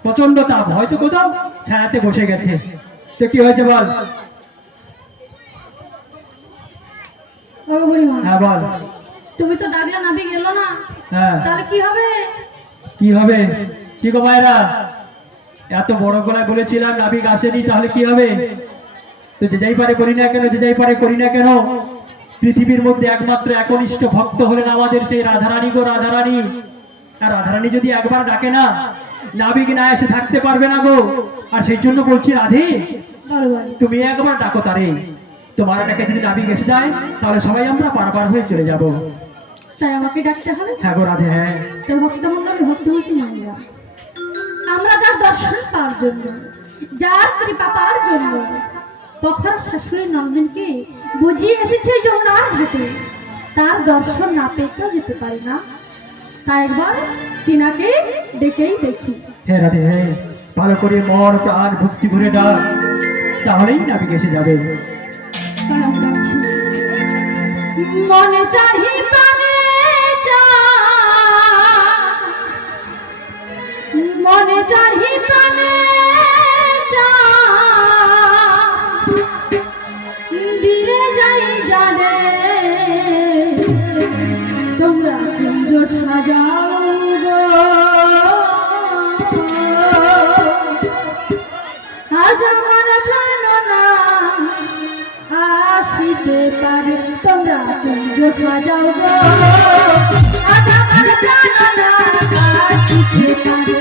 প্রচন্ড তাপ, হয়তো কোথাও ছায়াতে বসে গেছে। তো কি হয়েছে বল। ও বুড়িমা, হ্যাঁ বল। তুমি তো ডাকলে নাবিক এলো না, হ্যাঁ তাহলে কি হবে? কি হবে? কি গো ভাইরা, এত বড় গলায় বলেছিলাম নাবিক আসেনি, তাহলে কি হবে? তো যে যাই পারে করি না কেন, যে যাই পারে করি না কেন, পৃথিবীর মধ্যে একমাত্র একনিষ্ঠ ভক্ত হলেন আমাদের সেই রাধারানী গো, রাধারানী। আর রাধারানী যদি একবার ডাকে না, নাবিক না এসে থাকতে পারবে না গো। আর সেই জন্য বলছি রাধে, বলো বলো। তুমি একবার ডাকো তারে। তোমার ডাকে যদি নাবিক এসে যায়, তাহলে সবাই আমরা পারাপার হয়ে চলে যাব। তাই আমাকে ডাকতে হবে? হ্যাঁ গো রাধে, হ্যাঁ। তো ভক্তমন্ডলী, ভক্তমতী মায়েরা, আমরা যার দর্শন পাওয়ার জন্য, যার কৃপা পাওয়ার জন্য তখন শাশুড়ি নন্দনকে বুঝিয়ে এসেছে যমুনার ঘাটে, তার দর্শন না পেতেও যেতে পারি না। তাই একবার তিনাকে ডেকেই দেখি। হ্যাঁ রাধে, হ্যাঁ। ভালো করে মন প্রাণ ভক্তি ভরে ডাক, তাহলেই নাবিক এসে যাবে। তাই আমি ডাকছি। মনে চাহি প্রাণে মনে চাহি প্রাণে দিরে যাই জানে তোমরা কুঞ্জ সাজাও গো, আজ আমার প্রাণ না আসিতে পারে, তোমরা কুঞ্জ সাজাও গো, আজ আমার প্রাণ না আসিতে পারে।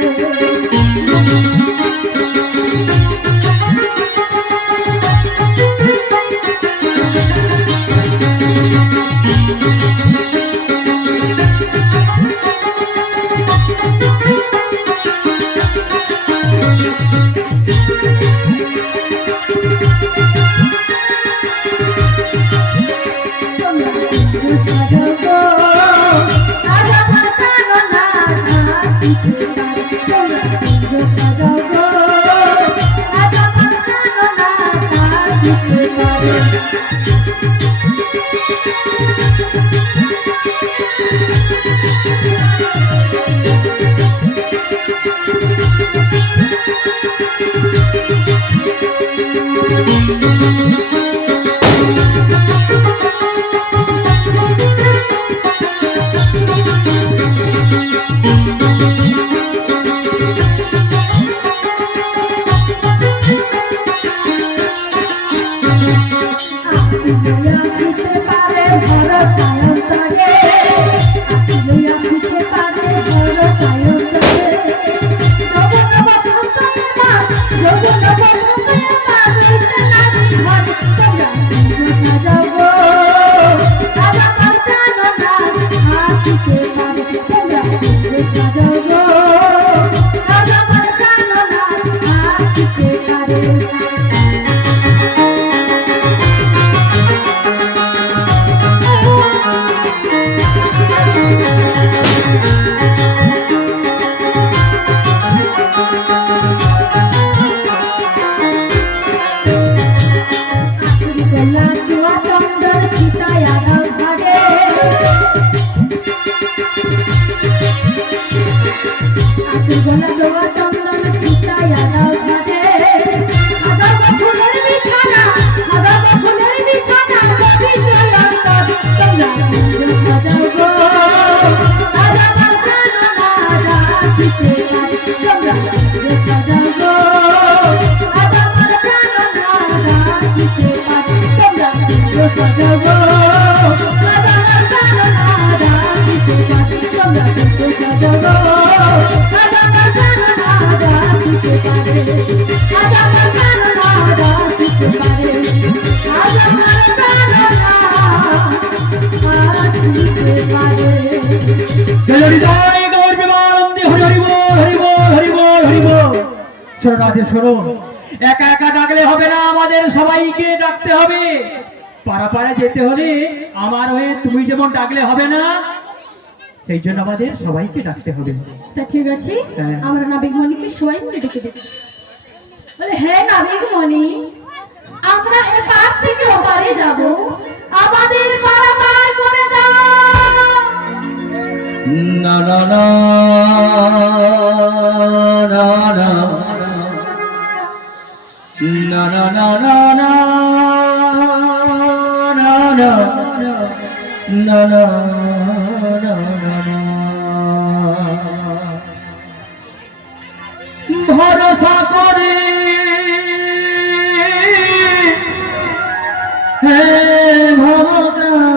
শোনো, একা একা ডাকলে হবে না, আমাদের সবাইকে ডাকতে হবে। পাড়াপাড়ে যেতে হলে আমার হয়ে তুমি যেমন ডাকলে হবে না, সেই জন্য আমাদের সবাইকে ডাকতে হবে। তা ঠিক আছে, আমরা নাবিক মণিকে সবাই মিলে ডেকে দেবো। বলে হ্যাঁ নাবিক মণি, আমরা এপার থেকে ওপারে যাব, আমাদের পারাপার করে দাও। না না না না না na na na na na na na na na na ভরসা করে হে ভবকান্ডারি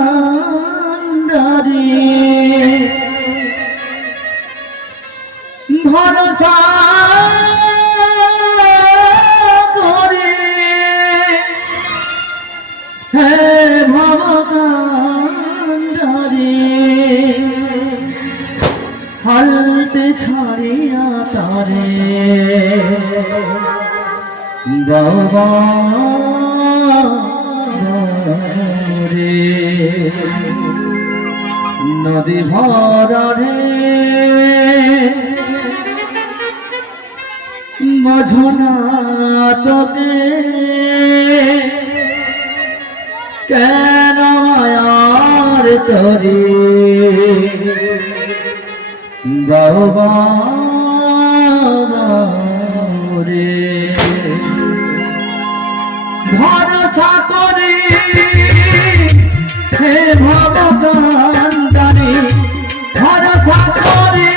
ভরসা করে হে ভবকান্ডারি হালতে ছাড়িয়া তারে বাবা রে নদী ভরা রে মঝনা তোকে কেন মায়ার তরি বাবা রে ভরসা করে হে ভবকান্ডারি ভরসা করে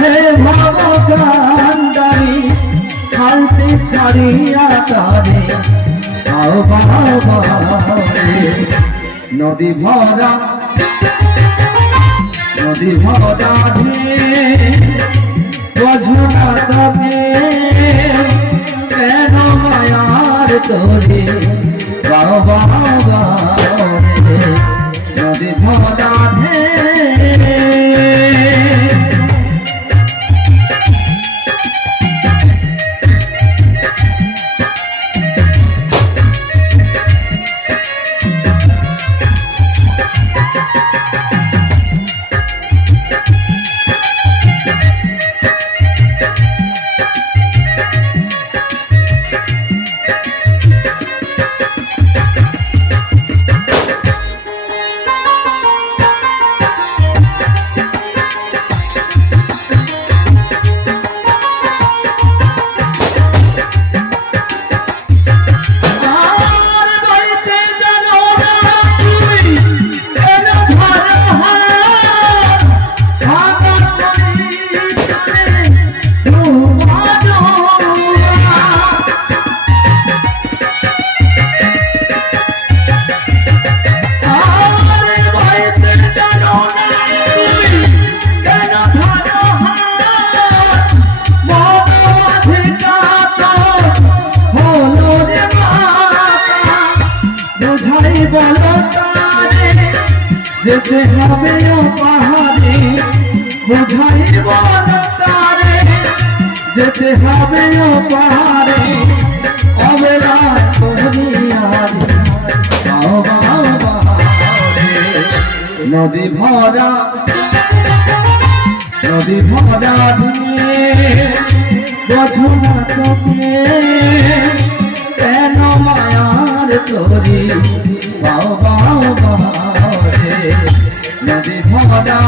হে ভবকান্ডারি হালতে ছাড়িয়া তারে বাবা রে নদী ভরা নদী ভরা বোঝনা তবে কেন মায়ার তোরে বাবা রে নদী ভরা যেতে হবে পাহাড়ে বোঝাই বলতারে যেতে হবে পাহাড়ে অবেলা করিয়ারে নদী ভরা বোঝনা তোকে কেন মায়ার তোরে বাবা নদী ভরা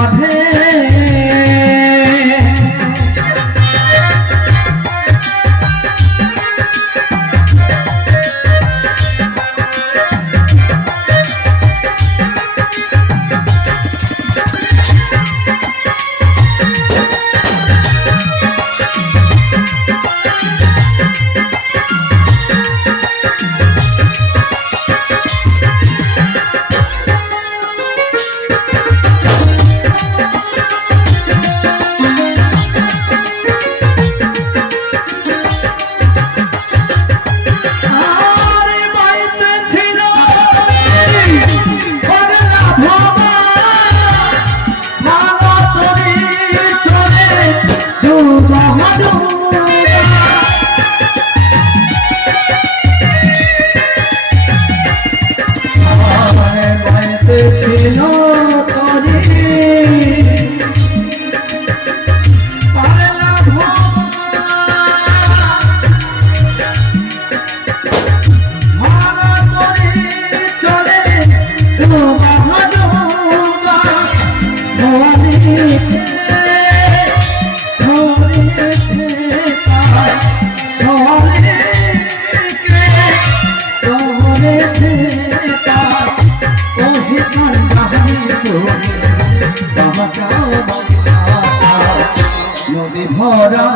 ভরা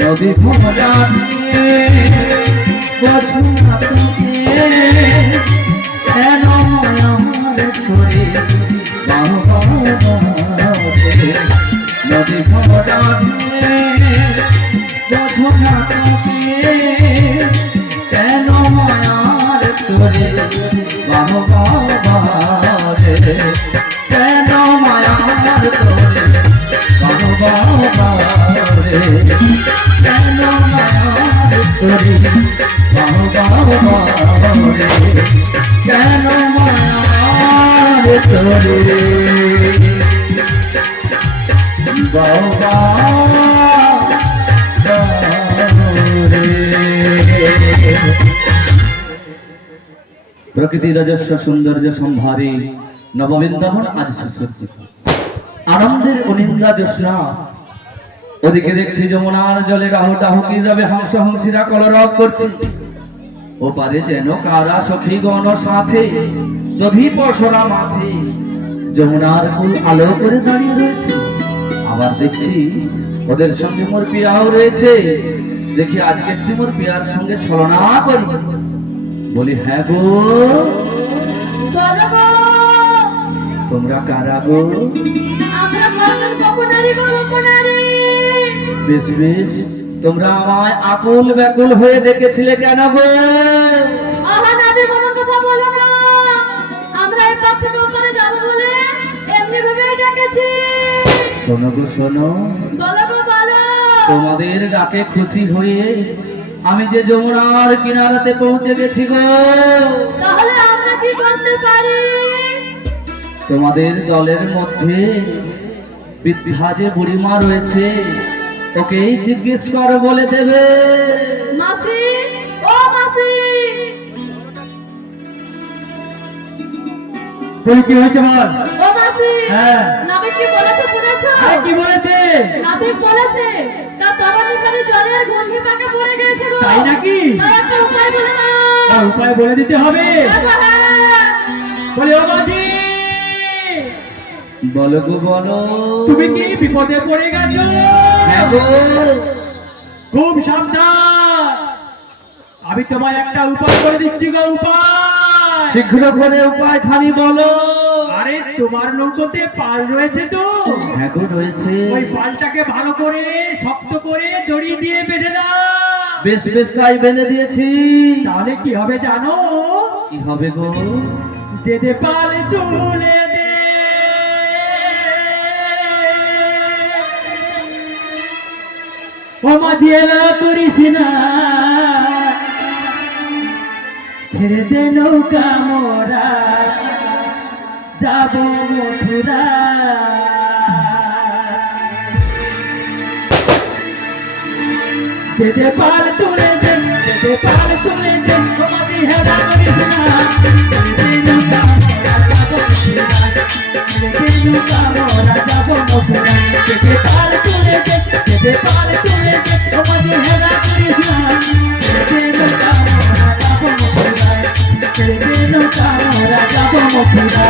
নদী ভরা বছর কেন আমার করে নদী ভরা কেন মায়ার করে বাহবারে কেন মায়ার করে বাহবারে কেন মায়ার করে বাহবারে কেন মায়ার করে বাবা প্রকৃতি রজস্ব সৌন্দর্য সম্ভারে নববৃন্দাবন আজ সুসজ্জিত আনন্দের অনিন্দ্রা জ্যোৎস্না ওদিকে দেখছি যমুনার জলে রাহুটাহুকির রবে হংস হংসীরা কলরব করছে ও পারে যেন কারা সখী গণ সাথে দধি পশরা মাথে যমুনার কুল আলো করে দাঁড়িয়ে রয়েছে আবার দেখছি ওদের সঙ্গে মোর পিয়াও রয়েছে দেখি আজকে একটু মোর পিয়ার সঙ্গে ছলনা করি বলি হ্যাঁ গো বলো গো, তোমরা কারা গো আমরা মদন গোপনারী গো, গোপনারী। বেশ বেশ তোমরা আমায় আকুল ব্যাকুল হয়ে দেখেছিলে কেন গো আহানাদের কোনো কথা বলো না, আমরা এই পথ থেকে ওপারে যাবো বলে এমনি ভেবে ডেকেছি। শোনো গো শোনো বলো গো বলো। তোমাদের ডাকে খুশি হয়ে আমি যে যমুনার কিনারাতে পৌঁছে গেছি গো তাহলে আমরা কি করতে পারি? তোমাদের দলের মধ্যে বৃদ্ধা যে বুড়িমা রয়েছে ওকেই জিজ্ঞেস করো বলে দেবে মাসি, ও মাসি, বলি কি হয়েছে বল ও মাসি, হ্যাঁ। নাবিক কি বলেছে শুনেছো? আরে কি বলেছে নাবিক বলেছে তার তরবারি জলের ঘূর্ণি পাকে পড়ে গেছে গো। তাই নাকি? তার একটা উপায় বলে দাও। তার উপায় বলে দিতে হবে বলি ও মাঝি বলো গো বলো তুমি কি বিপদে পড়ে গেছো হ্যাঁ গো খুব সাবধান আমি তোমায় একটা উপায় করে দিচ্ছি গো উপায় শীঘ্র করে উপায় খানি বলো আরে তোমার নৌকোতে পাল রয়েছে তো হ্যাঁ গো রয়েছে ওই পালটাকে ভালো করে শক্ত করে দড়ি দিয়ে বেঁধে দাও বেশ বেশ তাই বেঁধে দিয়েছি তাহলে কি হবে জানো কি হবে গো দে দে পাল তুলে দে ও মাঝি এলা করিস না ছেড়ে দে নৌকা মোরা যাব মথুরা দে দে পাল তুলে দে দে দে পাল তুলে দে ও মাঝি হেলা করিস না ছেড়ে দে নৌকা মোরা যাব মথুরা ছেড়ে দে নৌকা মোরা যাব মথুরা দে দে পাল তুলে দে দে দে পাল তুলে দে ও মাঝি হেলা করিস না ছেড়ে দে নৌকা মোরা যাব মথুরা ছেড়ে দে নৌকা মোরা যাব মথুরা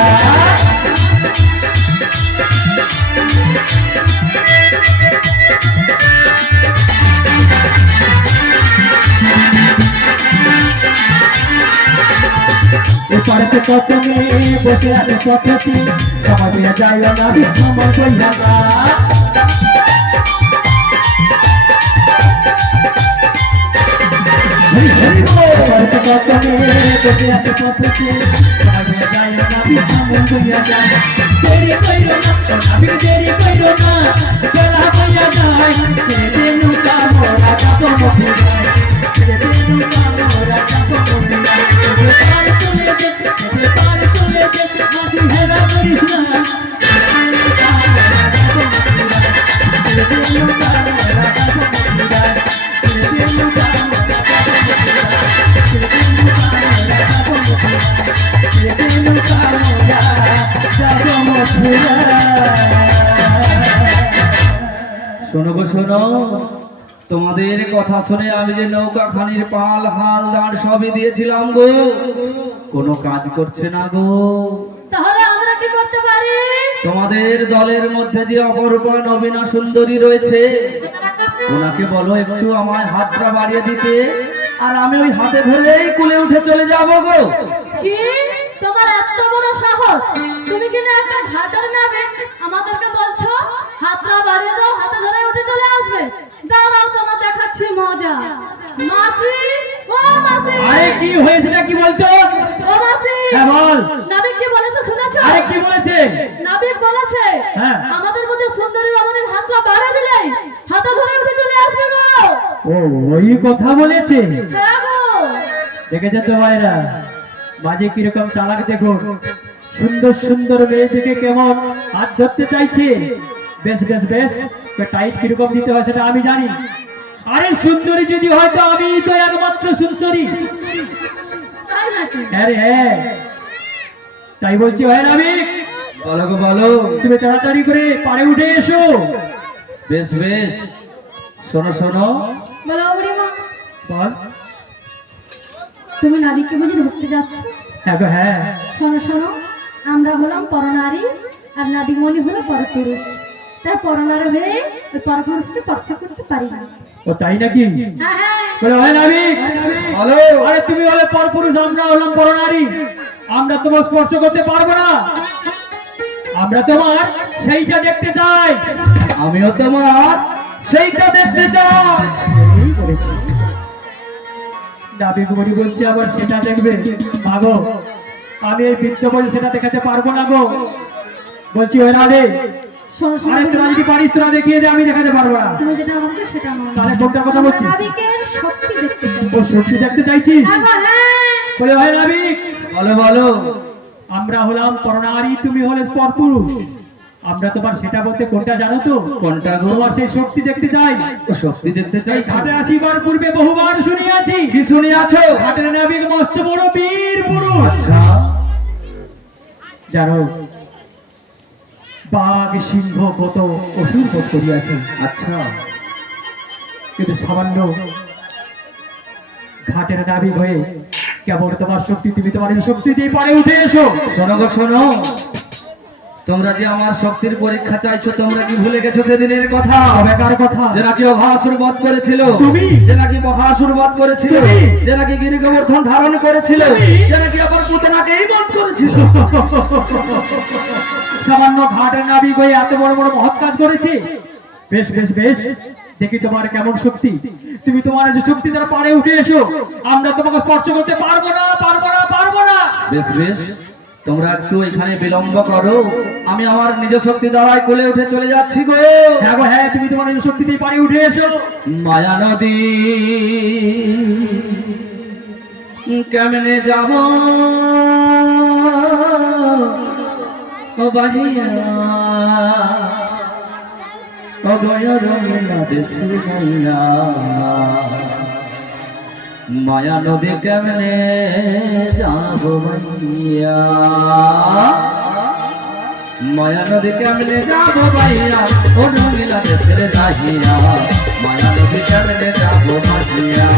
পাড়াতে কত মেয়ে বসে আছে পথে সময় পেয়ে যায় না সময় কইয়া না পাড়াতে কত মেয়ে বসে আছে পথে সময় পেয়ে যায় না সময় কইয়া না দেরি কইরো না আমি দেরি কইরো না বেলা কইয়া যায় ছেড়ে নৌকা মোরা যাব মথুরায় ছেড়ে নৌকা মোরা যাব মথুরায় শোনো গো শোনো তোমাদের কথা শুনে আমি যে নৌকা খানির পাল হাল দাঁড় সবই দিয়েছিলাম গো কোনো কাজ করছে না গো তাহলে আমরা কি করতে পারি? তোমাদের দলের মধ্যে যে অপরূপা নবীনা সুন্দরী রয়েছে, ওনাকে বলো একটু আমায় হাতটা বাড়িয়ে দিতে, আর আমি ওই হাতে ধরেই কুলে উঠে চলে যাবো গো। কি তোমার এত বড় সাহস, তুমি কিনা একটা ঘাটের নামে আমাদেরকে বলছো হাতটা বাড়িয়ে দাও, হাতে ধরে উঠে চলে আসবে? দাঁড়াও তোমার দেখাচ্ছি মজা। মাসি, ও মাসি, আরে কি হয়েছে না কি বলতো? ও মাসি, হ্যাঁ বল। নাবিক কি বলেছে শুনেছো? আরে কি বলেছে? নাবিক বলেছে হ্যাঁ। আমাদের মধ্যে সুন্দরী রমণীর হাতটা বাড়িয়ে দিলে হাতে ধরে উঠে চলে আসবে গো। ও ওই কথা বলেছে। হ্যাঁ গো। দেখেছেন তো ভাইরা, মাঝে কিরকম চালাক দেখো, সুন্দর সুন্দর মেয়ে থেকে কেমন হাত ধরতে চাইছে। বেশ বেশ বেশ, টাইট কিরকম দিতে হয় সেটা আমি জানি। আরে সুন্দরী যদি হয় তো আমি তো একমাত্র সুন্দরী। তাই নাকি? আরে হ্যাঁ, তাই বলছি ভাই নাবিক, বলো গো বলো। তুমি তাড়াতাড়ি করে পাড়ে উঠে এসো। বেশ বেশ, শোনো শোনো। বলো বুড়িমা, বল। তুমি নাবিককে বুঝে ধরতে যাচ্ছ? হ্যাঁ গো হ্যাঁ। শোনো শোনো, আমরা হলাম পরনারী আর নাবিকমণি হলো পরপুরুষ। তাই পরনারী হয়ে ওই পরপুরুষকে স্পর্শ করতে পারি না। ও তাই নাকি? হ্যাঁ হ্যাঁ। বলে ভাই নাবিক, বলো। আরে তুমি হলে পরপুরুষ, আমরা হলাম পরনারী, আমরা তোমার স্পর্শ করতে পারবো না। আমরা তোমার সেইটা দেখতে চাই। আমিও তোমার সেইটা দেখতে চাই। এই করেছি। নাবিক বলি বলছি আবার সেটা দেখবে? মাগো, আমি এই বৃত্ত বলে সেটা দেখাতে পারবো না গো। বলছি ওই রাধে, শোনো শোনো আরে তোরা যদি পারিস তোরা দেখিয়ে দে, আমি দেখাতে পারবো না। তুমি যেটা বলছো সেটা নয়। তাহলে কোনটার কথা আমরা বলছিস? নাবিকের শক্তি দেখতে চাই। ও সত্যি দেখতে চাইছিস? হ্যাঁ গো, হ্যাঁ। বলে ভাই নাবিক, বলো বলো। আমরা হলাম পরনারী, তুমি হলে পরপুরুষ। আমরা তোমার সেটা বলতে কোনটা জানো তো? কোনটা গো? তোমার সেই শক্তি দেখতে চাই। ও শক্তি দেখতে চাই। এই ঘাটে আসিবার পূর্বে বহুবার শুনিয়াছি, কি শুনিয়াছো? ঘাটের নাবিক মস্ত বড় বীর পুরুষ। আচ্ছা। জানো, বাঘ সিংহ কত অসুর বোধ করিয়াছে, আচ্ছা। কিন্তু সামান্য ঘাটের নাবিক হয়ে কেবল তোমার শক্তি, তুমি তোমার এই শক্তি দিয়ে পারে উঠে এসো। শোনো গো শোনো, তোমরা যে আমার শক্তির পরীক্ষা চাইছো, তোমরা কি ভুলে গেছো সেদিনের কথা? কবেকার কথা? যে নাকি অঘাসুর বধ করেছিল, তুমি। যে নাকি মহাসুর বধ করেছিল, তুমি। যে নাকি গিরিগোবর্ধন ধারণ করেছিল, যে নাকি আবার পুতনাকেই বধ করেছিল। সামান্য ঘাটের নাবিক হয়ে এত বড় বড় মহৎ কাজ করেছে। বেশ বেশ বেশ, দেখি তোমার কেমন শক্তি। তুমি তোমার যে শক্তি দ্বারা পারে উঠে এসো, আমরা তোমাকে স্পর্শ করতে পারবো না, পারবো না, পারবো না। বেশ বেশ, তোমরা একটু এখানে বিলম্ব করো, আমি আমার নিজ শক্তি দ্বারাই কোলে উঠে চলে যাচ্ছি গো। হ্যাঁ গো হ্যাঁ, তুমি তোমার এই শক্তি দিয়ে পারে উঠে এসো। মায়া নদী কেমনে যাব ও বাহিয়া, ও গয়র দেশের মাইয়া। মায়া নদী কেমনে যাব ভাইয়া, মায়া নদী কেমনে যাব ভাইয়া, ও রঙিলা দেশের রাহিয়া। মায়া নদী কেমনে যাব ভাইয়া,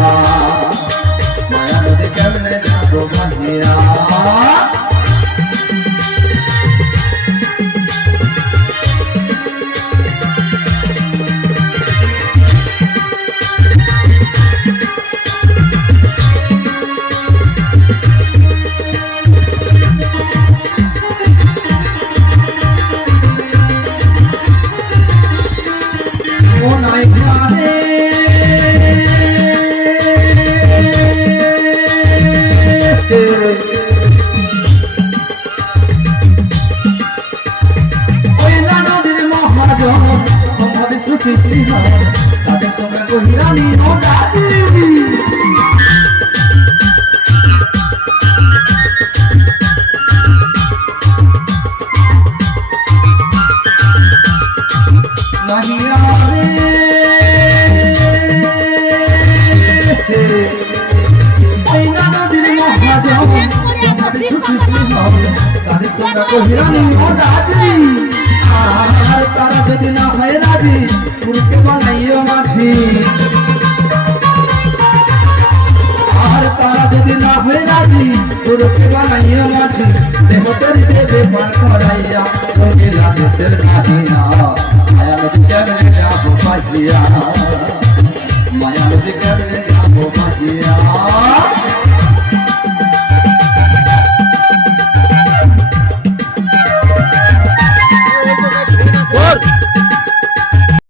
মায়া নদী কেমনে যাব ভাইয়া। ও নাই ঘরে ওই না নদীর মহাজন মহাবিষ্ণু সৃষ্টি হয়, তাদের তোমরা কহিরানি ও দাদি। নাহিয়া ওই না নদীর মহাজন মহাবিষ্ণু সৃষ্টি হয়, তাদের তোমরা কহিরানি ও দাদি। আর তারা যদি না হয় রাজি, পুরুষকে বানাইও মাঝি। আর তারা যদি না হয় রাজি, গুরুকে বানাইয়া মাঝি দেহ তরি দেবে পার করাইয়া রঙিলা দেশের মাদিনা আয়া নদী কেমনে যাবো পাইয়া